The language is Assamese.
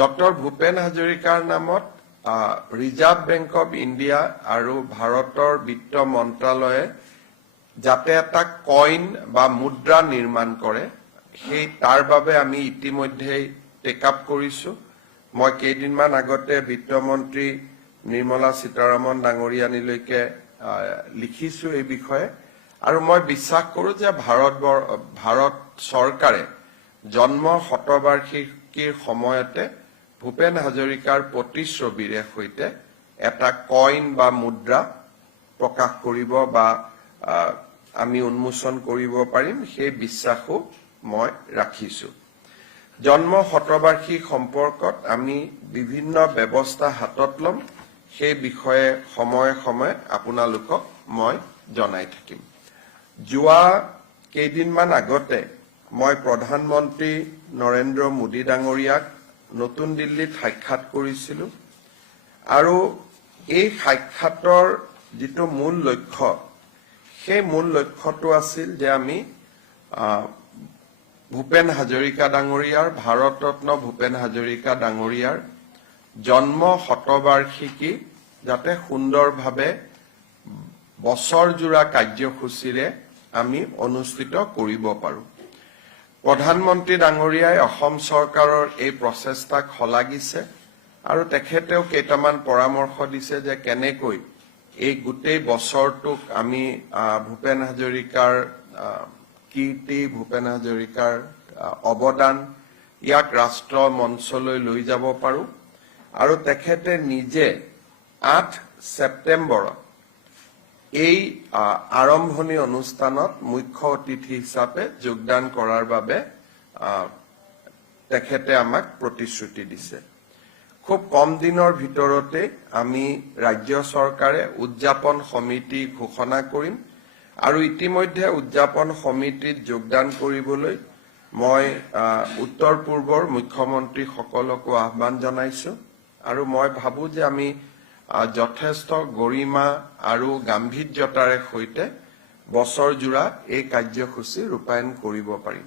ডক্টৰ ভূপেন হাজৰিকাৰ নামত ৰিজাৰ্ভ বেংক অফ ইণ্ডিয়া আৰু ভাৰতৰ বিত্ত মন্ত্ৰালয়ে যাতে এটা কইন বা মুদ্ৰা নিৰ্মাণ কৰে সেই তাৰ বাবে আমি ইতিমধ্যে টেক আপ কৰিছো। মই কেইদিনমান আগতে বিত্তমন্ত্ৰী নিৰ্মলা সীতাৰামন ডাঙৰীয়ানীলৈকে লিখিছো এই বিষয়ে আৰু মই বিশ্বাস কৰো যে ভাৰত চৰকাৰে জন্ম শতবাৰ্ষিকীৰ সময়তে ভূপেন হাজৰিকাৰ প্ৰতিচ্ছবিৰে সৈতে এটা কইন বা মুদ্ৰা প্ৰকাশ কৰিব বা আমি উন্মোচন কৰিব পাৰিম সেই বিশ্বাসও মই ৰাখিছো। জন্ম শতবাৰ্ষিকী সম্পৰ্কত আমি বিভিন্ন ব্যৱস্থা হাতত লম, সেই বিষয়ে সময়ে সময়ে আপোনালোকক মই জনাই থাকিম। যোৱা কেইদিনমান আগতে মই প্ৰধানমন্ত্ৰী নৰেন্দ্ৰ মোদী ডাঙৰীয়াক নতুন দিল্লীত সাক্ষাৎ কৰিছিলো আৰু এই সাক্ষাতৰ যিটো মূল লক্ষ্য সেই মূল লক্ষ্যটো আছিল যে আমি ভূপেন হাজৰিকা ডাঙৰীয়াৰ ভাৰতৰত্ন ভূপেন হাজৰিকা ডাঙৰীয়াৰ জন্ম শতবাৰ্ষিকী যাতে সুন্দৰভাৱে বছৰজোৰা কাৰ্যসূচীৰে আমি অনুষ্ঠিত কৰিব পাৰো। প্ৰধানমন্ত্ৰী ডাঙৰীয়াই অসম চৰকাৰৰ এই প্ৰচেষ্টাক শলাগিছে আৰু তেখেতেও কেইটামান পৰামৰ্শ দিছে যে কেনেকৈ এই গোটেই বছৰটোক আমি ভূপেন হাজৰিকাৰ কীৰ্তি, ভূপেন হাজৰিকাৰ অৱদান ইয়াক ৰাষ্ট্ৰ মঞ্চলৈ লৈ যাব পাৰো আৰু তেখেতে নিজে 8 ছেপ্টেম্বৰত এই আৰম্ভণি অনুষ্ঠানত মুখ্য অতিথি হিচাপে যোগদান কৰাৰ বাবে তেখেতে আমাক প্ৰতিশ্ৰুতি দিছে। খুব কম দিনৰ ভিতৰতে আমি ৰাজ্য চৰকাৰে উদযাপন সমিতি ঘোষণা কৰিম আৰু ইতিমধ্যে উদযাপন সমিতিত যোগদান কৰিবলৈ মই উত্তৰ পূৰ্বৰ মুখ্যমন্ত্ৰীসকলকো আহ্বান জনাইছো আৰু মই ভাবো যে আমি যথেষ্ট গৰিমা আৰু গাম্ভীৰ্যতাৰে সৈতে বছৰজোৰা এই কাৰ্যসূচী ৰূপায়ণ কৰিব পাৰিম।